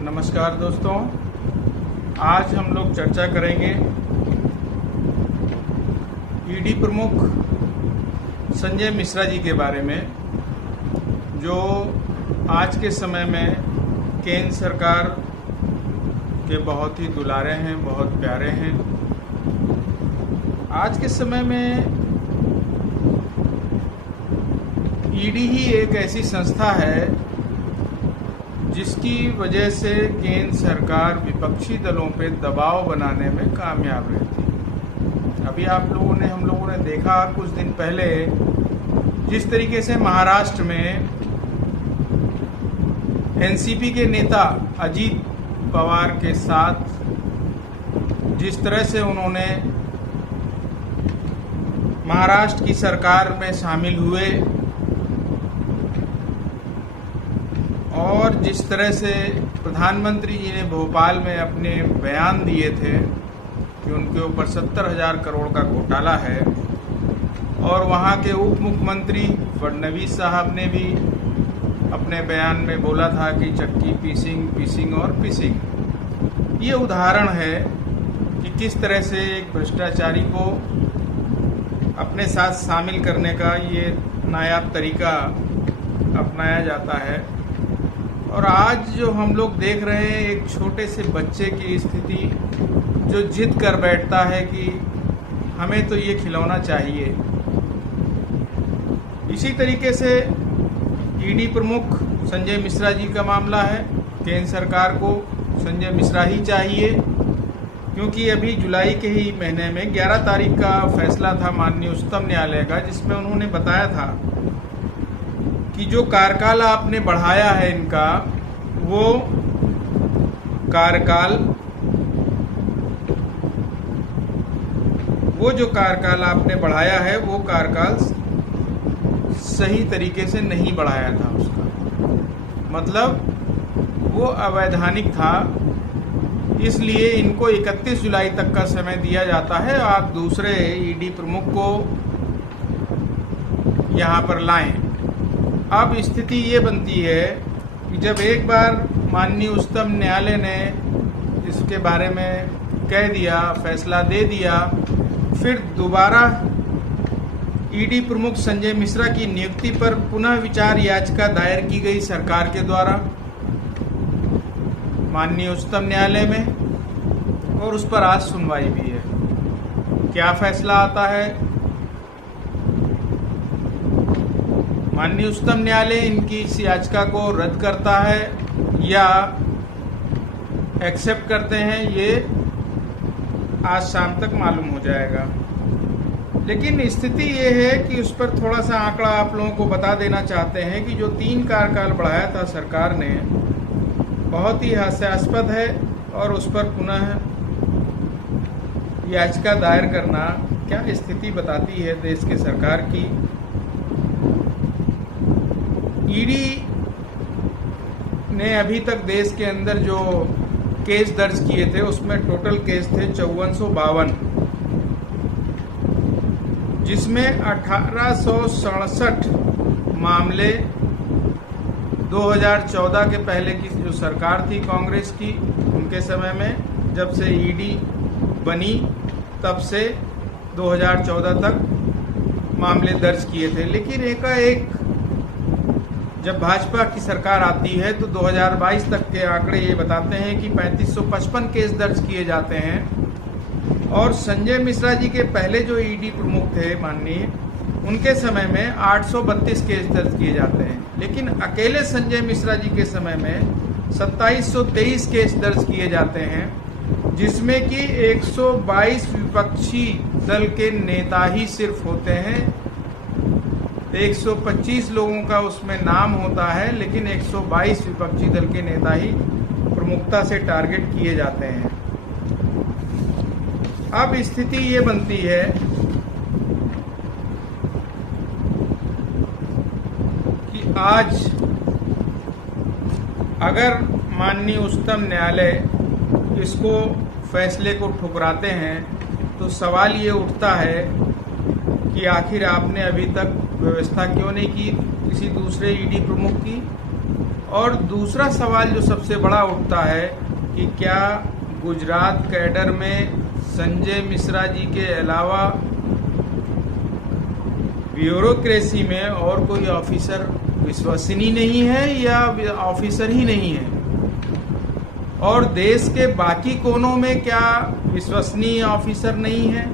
नमस्कार दोस्तों, आज हम लोग चर्चा करेंगे ईडी प्रमुख संजय मिश्रा जी के बारे में, जो आज के समय में केंद्र सरकार के बहुत ही दुलारे हैं, बहुत प्यारे हैं। आज के समय में ईडी ही एक ऐसी संस्था है जिसकी वजह से केंद्र सरकार विपक्षी दलों पे दबाव बनाने में कामयाब रहती है। अभी हम लोगों ने देखा कुछ दिन पहले जिस तरीके से महाराष्ट्र में एनसीपी के नेता अजीत पवार के साथ जिस तरह से उन्होंने महाराष्ट्र की सरकार में शामिल हुए और जिस तरह से प्रधानमंत्री जी ने भोपाल में अपने बयान दिए थे कि उनके ऊपर 70,000 करोड़ का घोटाला है, और वहाँ के उप मुख्यमंत्री फडणवीस साहब ने भी अपने बयान में बोला था कि चक्की पीसिंग और पिसिंग। ये उदाहरण है कि किस तरह से एक भ्रष्टाचारी को अपने साथ शामिल करने का ये नायाब तरीका अपनाया जाता है। और आज जो हम लोग देख रहे हैं, एक छोटे से बच्चे की स्थिति जो जिद कर बैठता है कि हमें तो ये खिलौना चाहिए। इसी तरीके से ईडी प्रमुख संजय मिश्रा जी का मामला है। केंद्र सरकार को संजय मिश्रा ही चाहिए, क्योंकि अभी जुलाई के ही महीने में 11 तारीख का फैसला था माननीय उच्चतम न्यायालय का, जिसमें उन्होंने बताया था कि जो कार्यकाल आपने बढ़ाया है इनका, वो जो कार्यकाल आपने बढ़ाया है वो कार्यकाल सही तरीके से नहीं बढ़ाया था। उसका मतलब वो अवैधानिक था, इसलिए इनको 31 जुलाई तक का समय दिया जाता है। आप दूसरे ईडी प्रमुख को यहाँ पर लाएं। अब स्थिति ये बनती है कि जब एक बार माननीय उच्चतम न्यायालय ने इसके बारे में कह दिया, फैसला दे दिया, फिर दोबारा ईडी प्रमुख संजय मिश्रा की नियुक्ति पर पुनः विचार याचिका दायर की गई सरकार के द्वारा माननीय उच्चतम न्यायालय में, और उस पर आज सुनवाई भी है। क्या फैसला आता है? माननीय उच्चतम न्यायालय इनकी इस याचिका को रद्द करता है या एक्सेप्ट करते हैं, ये आज शाम तक मालूम हो जाएगा। लेकिन स्थिति ये है कि उस पर थोड़ा सा आंकड़ा आप लोगों को बता देना चाहते हैं कि जो 3 कार्यकाल बढ़ाया था सरकार ने, बहुत ही हास्यास्पद है, और उस पर पुनः याचिका दायर करना क्या स्थिति बताती है देश के सरकार की। ईडी ने अभी तक देश के अंदर जो केस दर्ज किए थे उसमें टोटल केस थे 5452, जिसमें 1867 मामले 2014 के पहले की जो सरकार थी कांग्रेस की, उनके समय में, जब से ईडी बनी तब से 2014 तक मामले दर्ज किए थे। लेकिन एकाएक जब भाजपा की सरकार आती है तो 2022 तक के आंकड़े ये बताते हैं कि 3555 केस दर्ज किए जाते हैं। और संजय मिश्रा जी के पहले जो ईडी प्रमुख थे माननीय, उनके समय में 832 केस दर्ज किए जाते हैं। लेकिन अकेले संजय मिश्रा जी के समय में 2723 केस दर्ज किए जाते हैं, जिसमें कि 122 विपक्षी दल के नेता ही सिर्फ होते हैं। 125 लोगों का उसमें नाम होता है, लेकिन 122 विपक्षी दल के नेता ही प्रमुखता से टारगेट किए जाते हैं। अब स्थिति ये बनती है कि आज अगर माननीय उच्चतम न्यायालय इसको फैसले को ठुकराते हैं तो सवाल ये उठता है कि आखिर आपने अभी तक व्यवस्था क्यों नहीं की किसी दूसरे ईडी प्रमुख की, और दूसरा सवाल जो सबसे बड़ा उठता है कि क्या गुजरात कैडर में संजय मिश्रा जी के अलावा ब्यूरोक्रेसी में और कोई ऑफिसर विश्वसनीय नहीं है या ऑफिसर ही नहीं है, और देश के बाकी कोनों में क्या विश्वसनीय ऑफिसर नहीं है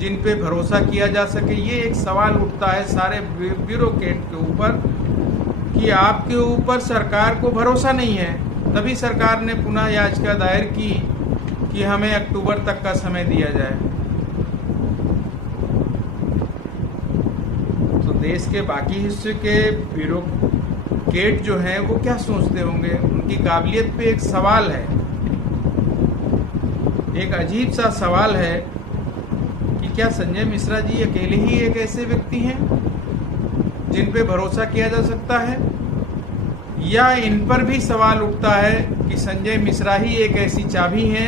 जिन पे भरोसा किया जा सके। ये एक सवाल उठता है सारे ब्यूरोक्रेट के ऊपर कि आपके ऊपर सरकार को भरोसा नहीं है। तभी सरकार ने पुनः याचिका दायर की कि हमें अक्टूबर तक का समय दिया जाए। तो देश के बाकी हिस्से के ब्यूरोक्रेट जो हैं वो क्या सोचते होंगे, उनकी काबिलियत पे एक सवाल है, एक अजीब सा सवाल है कि क्या संजय मिश्रा जी अकेले ही एक ऐसे व्यक्ति हैं जिन पे भरोसा किया जा सकता है, या इन पर भी सवाल उठता है कि संजय मिश्रा ही एक ऐसी चाबी है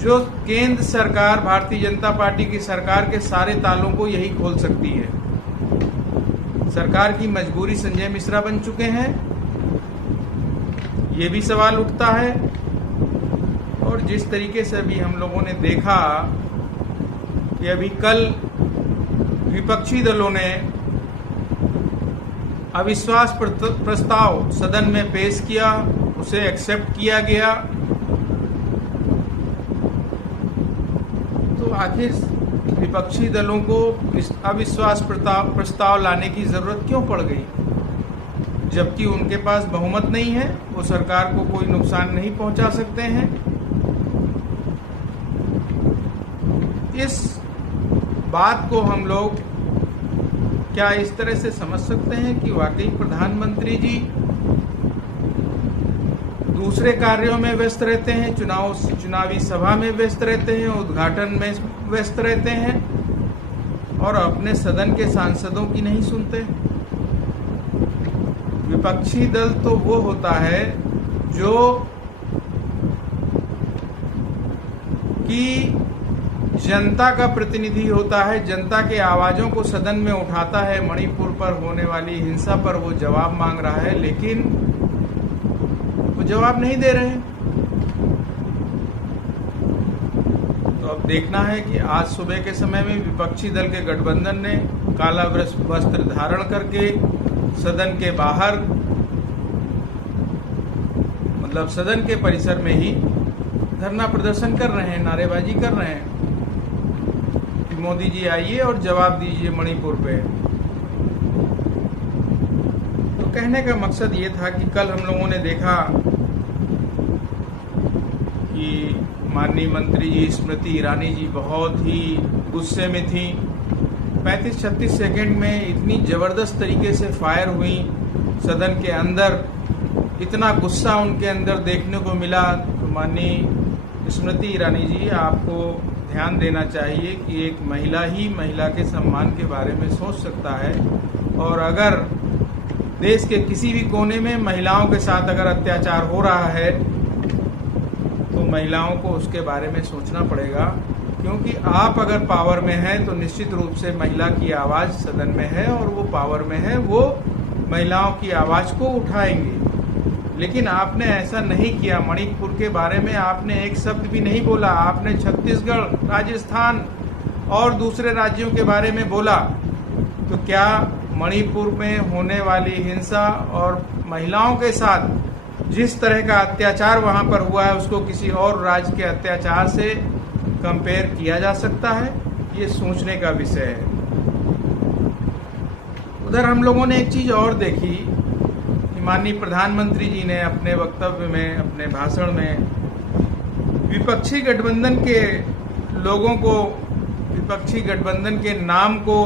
जो केंद्र सरकार, भारतीय जनता पार्टी की सरकार के सारे तालों को यही खोल सकती है। सरकार की मजबूरी संजय मिश्रा बन चुके हैं, ये भी सवाल उठता है। और जिस तरीके से अभी हम लोगों ने देखा कि अभी कल विपक्षी दलों ने अविश्वास प्रस्ताव सदन में पेश किया, उसे एक्सेप्ट किया गया, तो आखिर विपक्षी दलों को इस अविश्वास प्रस्ताव लाने की जरूरत क्यों पड़ गई, जबकि उनके पास बहुमत नहीं है, वो सरकार को कोई नुकसान नहीं पहुंचा सकते हैं। इस बात को हम लोग क्या इस तरह से समझ सकते हैं कि वाकई प्रधानमंत्री जी दूसरे कार्यों में व्यस्त रहते हैं, चुनावी सभा में व्यस्त रहते हैं, उद्घाटन में व्यस्त रहते हैं और अपने सदन के सांसदों की नहीं सुनते। विपक्षी दल तो वो होता है जो कि जनता का प्रतिनिधि होता है, जनता के आवाजों को सदन में उठाता है। मणिपुर पर होने वाली हिंसा पर वो जवाब मांग रहा है, लेकिन वो जवाब नहीं दे रहे। तो अब देखना है कि आज सुबह के समय में विपक्षी दल के गठबंधन ने काला वस्त्र धारण करके सदन के बाहर, मतलब सदन के परिसर में ही धरना प्रदर्शन कर रहे हैं, नारेबाजी कर रहे हैं कि मोदी जी आइए और जवाब दीजिए मणिपुर पे। तो कहने का मकसद ये था कि कल हम लोगों ने देखा कि माननीय मंत्री जी स्मृति ईरानी जी बहुत ही गुस्से में थी। 35-36 सेकंड में इतनी जबरदस्त तरीके से फायर हुई सदन के अंदर, इतना गुस्सा उनके अंदर देखने को मिला। तो माननीय स्मृति ईरानी जी, आपको ध्यान देना चाहिए कि एक महिला ही महिला के सम्मान के बारे में सोच सकता है, और अगर देश के किसी भी कोने में महिलाओं के साथ अगर अत्याचार हो रहा है तो महिलाओं को उसके बारे में सोचना पड़ेगा, क्योंकि आप अगर पावर में हैं तो निश्चित रूप से महिला की आवाज़ सदन में है और वो पावर में है, वो महिलाओं की आवाज़ को उठाएंगे। लेकिन आपने ऐसा नहीं किया। मणिपुर के बारे में आपने एक शब्द भी नहीं बोला। आपने छत्तीसगढ़, राजस्थान और दूसरे राज्यों के बारे में बोला। तो क्या मणिपुर में होने वाली हिंसा और महिलाओं के साथ जिस तरह का अत्याचार वहां पर हुआ है उसको किसी और राज्य के अत्याचार से कंपेयर किया जा सकता है? ये सोचने का विषय है। उधर हम लोगों ने एक चीज और देखी, माननीय प्रधानमंत्री जी ने अपने वक्तव्य में, अपने भाषण में विपक्षी गठबंधन के लोगों को, विपक्षी गठबंधन के नाम को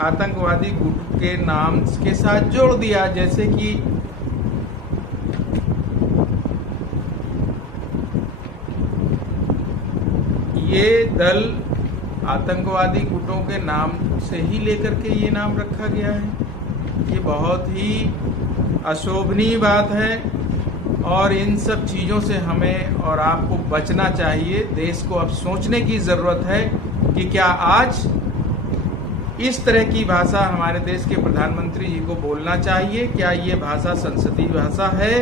आतंकवादी गुट के नाम के साथ जोड़ दिया, जैसे कि ये दल आतंकवादी गुटों के नाम से ही लेकर के ये नाम रखा गया है। ये बहुत ही अशोभनीय बात है और इन सब चीज़ों से हमें और आपको बचना चाहिए। देश को अब सोचने की ज़रूरत है कि क्या आज इस तरह की भाषा हमारे देश के प्रधानमंत्री जी को बोलना चाहिए। क्या ये भाषा संसदीय भाषा है?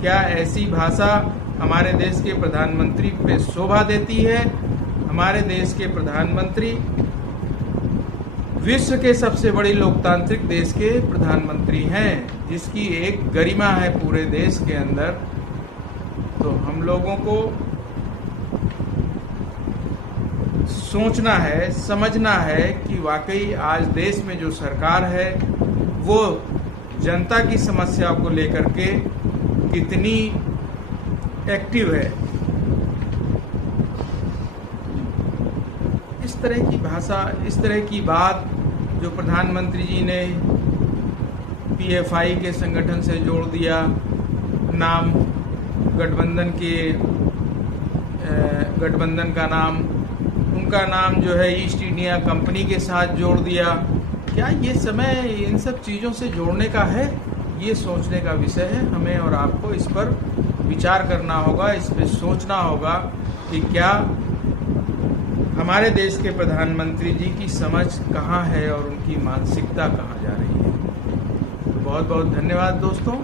क्या ऐसी भाषा हमारे देश के प्रधानमंत्री पे शोभा देती है? हमारे देश के प्रधानमंत्री विश्व के सबसे बड़ी लोकतांत्रिक देश के प्रधानमंत्री हैं, जिसकी एक गरिमा है पूरे देश के अंदर। तो हम लोगों को सोचना है, समझना है कि वाकई आज देश में जो सरकार है वो जनता की समस्याओं को लेकर के कितनी एक्टिव है। इस तरह की भाषा, इस तरह की बात जो प्रधानमंत्री जी ने पीएफआई के संगठन से जोड़ दिया, नाम गठबंधन का नाम, उनका नाम जो है ईस्ट इंडिया कंपनी के साथ जोड़ दिया। क्या ये समय इन सब चीज़ों से जोड़ने का है? ये सोचने का विषय है। हमें और आपको इस पर विचार करना होगा, इस पर सोचना होगा कि क्या हमारे देश के प्रधानमंत्री जी की समझ कहाँ है और उनकी मानसिकता कहाँ जा रही है। तो बहुत बहुत धन्यवाद दोस्तों।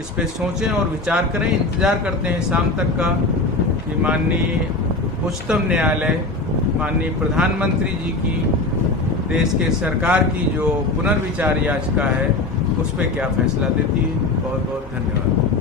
इस पे सोचें और विचार करें। इंतज़ार करते हैं शाम तक का कि माननीय उच्चतम न्यायालय माननीय प्रधानमंत्री जी की देश के सरकार की जो पुनर्विचार याचिका है उस पर क्या फैसला देती है। बहुत बहुत धन्यवाद।